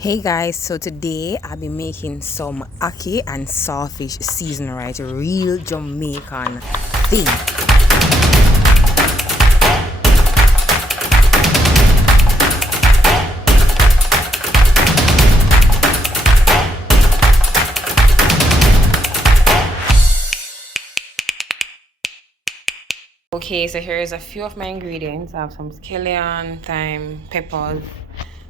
Hey guys, so today I'll be making some ackee and saltfish seasoning, right? Real Jamaican thing. Okay, so here's a few of my ingredients. I have some scallion, thyme, peppers,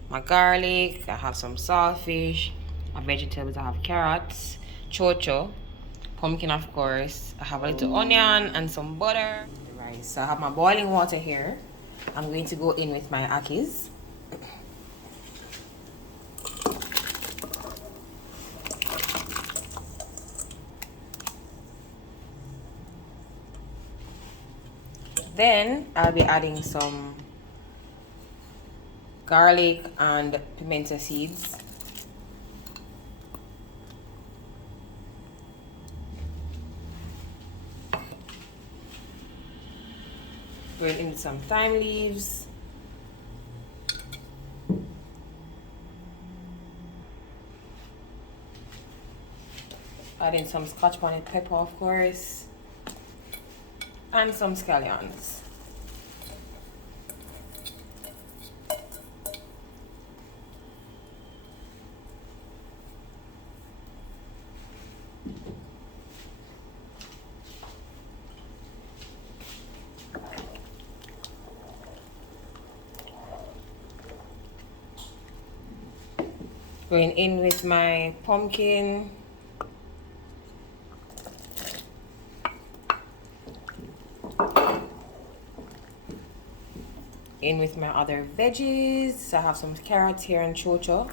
my garlic, I have some saltfish, my vegetables, I have carrots, CHO-CHO, pumpkin of course, I have a little onion and some butter. Right, so I have my boiling water here. I'm going to go in with my ackees. Then I'll be adding some garlic and pimento seeds. Going in some thyme leaves. Adding some scotch bonnet pepper, of course. And some scallions. Going in with my pumpkin. In with my other veggies. So I have some carrots here and CHO-CHO.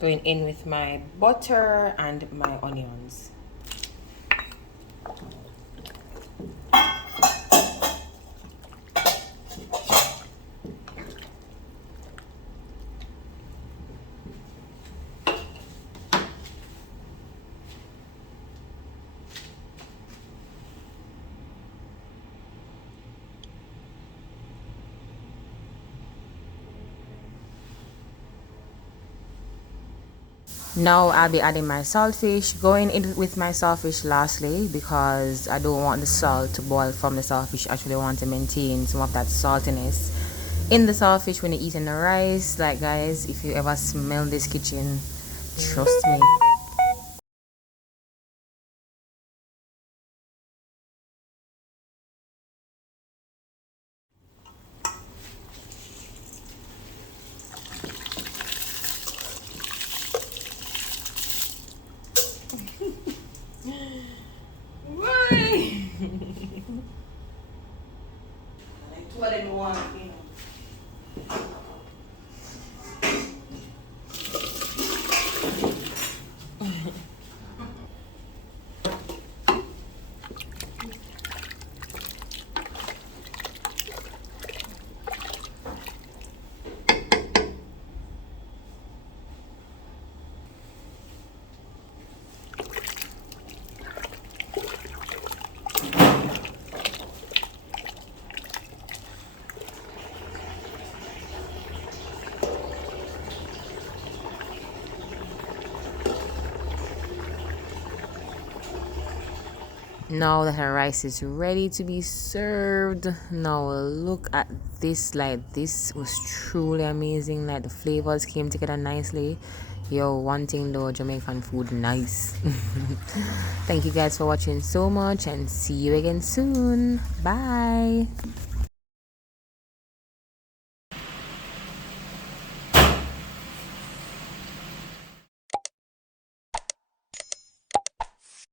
Going in with my butter and my onions. Now I'll be adding my saltfish, going in with my saltfish lastly because I don't want the salt to boil from the saltfish. I actually want to maintain some of that saltiness in the saltfish when you're eating the rice. Like guys, if you ever smell this kitchen, trust me. Why? What do you want, you know? Now that our rice is ready to be served, now look at this. Like, this was truly amazing. Like, the flavors came together nicely. Yo, one thing though, Jamaican food nice. Thank you guys for watching so much and see you again soon. Bye.